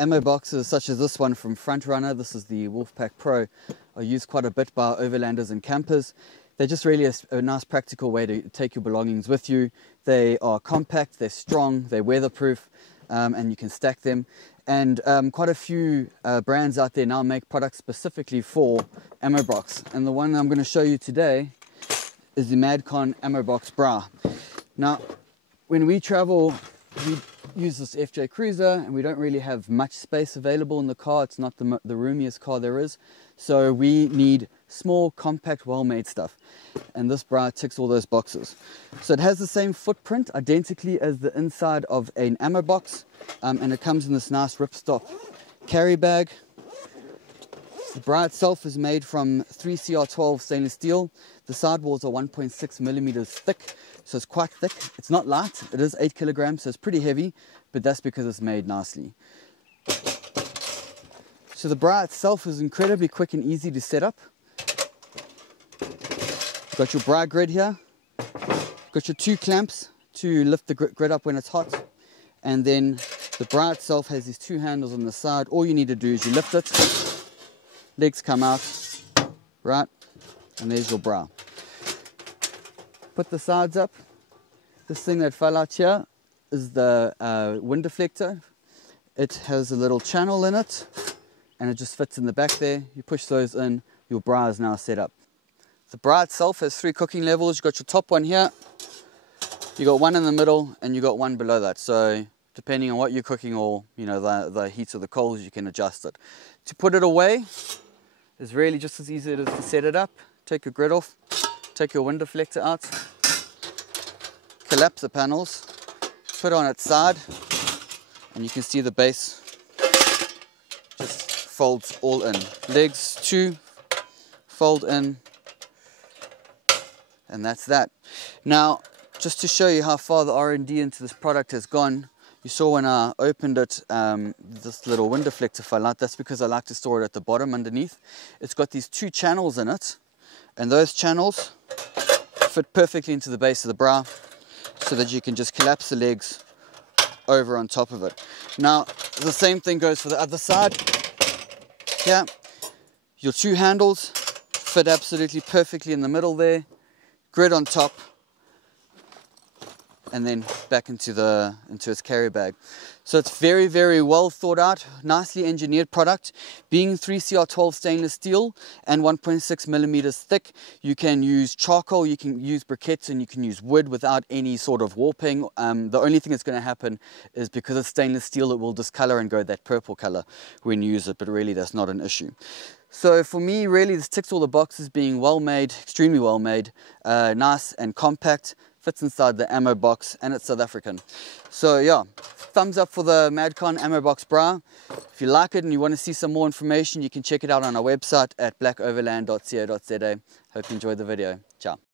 ammo boxes such as this one from Front Runner, this is the Wolfpack Pro, are used quite a bit by overlanders and campers. They're just really a nice practical way to take your belongings with you. They are compact, they're strong, they're weatherproof, and you can stack them. And quite a few brands out there now make products specifically for ammo box. And the one I'm going to show you today is the Madkon ammo box Braai. Now, when we travel, we use this FJ Cruiser and we don't really have much space available in the car. It's not the roomiest car there is. So we need small, compact, well-made stuff. And this Braai ticks all those boxes. So it has the same footprint identically as the inside of an ammo box. And it comes in this nice ripstop carry bag. The Braai itself is made from 3CR12 stainless steel. The sidewalls are 1.6 millimeters thick, so it's quite thick. It's not light, it is 8 kilograms, so it's pretty heavy, but that's because it's made nicely. So the Braai itself is incredibly quick and easy to set up. You've got your Braai grid here. You've got your 2 clamps to lift the grid up when it's hot. And then the Braai itself has these 2 handles on the side. All you need to do is you lift it, legs come out, right, and there's your Braai. Put the sides up. This thing that fell out here is the wind deflector. It has a little channel in it, and it just fits in the back there. You push those in, your Braai is now set up. The Braai itself has 3 cooking levels. You've got your top one here, you got one in the middle, and you got one below that. So depending on what you're cooking or the heat or the coals, you can adjust it. To put it away is really just as easy as to set it up. Take your grid off, take your wind deflector out, collapse the panels, put it on its side, and you can see the base just folds all in. Legs 2 fold in, and that's that. Now, just to show you how far the R&D into this product has gone, you saw when I opened it, this little wind deflector fell out. That's because I like to store it at the bottom underneath. It's got these 2 channels in it, and those channels fit perfectly into the base of the Braai so that you can just collapse the legs over on top of it. Now, the same thing goes for the other side. Here, your 2 handles fit absolutely perfectly in the middle there, grid on top, and then back into its carry bag. So it's very, very well thought out, nicely engineered product. Being 3CR12 stainless steel and 1.6 millimeters thick, you can use charcoal, you can use briquettes, and you can use wood without any sort of warping. The only thing that's going to happen is because it's stainless steel, it will discolor and go that purple color when you use it, but really that's not an issue. So for me, really, this ticks all the boxes, being well made, extremely well made, nice and compact, fits inside the ammo box, and it's South African. So yeah, thumbs up for the Madkon ammo box Braai. If you like it and you want to see some more information, you can check it out on our website at blackoverland.co.za. Hope you enjoyed the video. Ciao.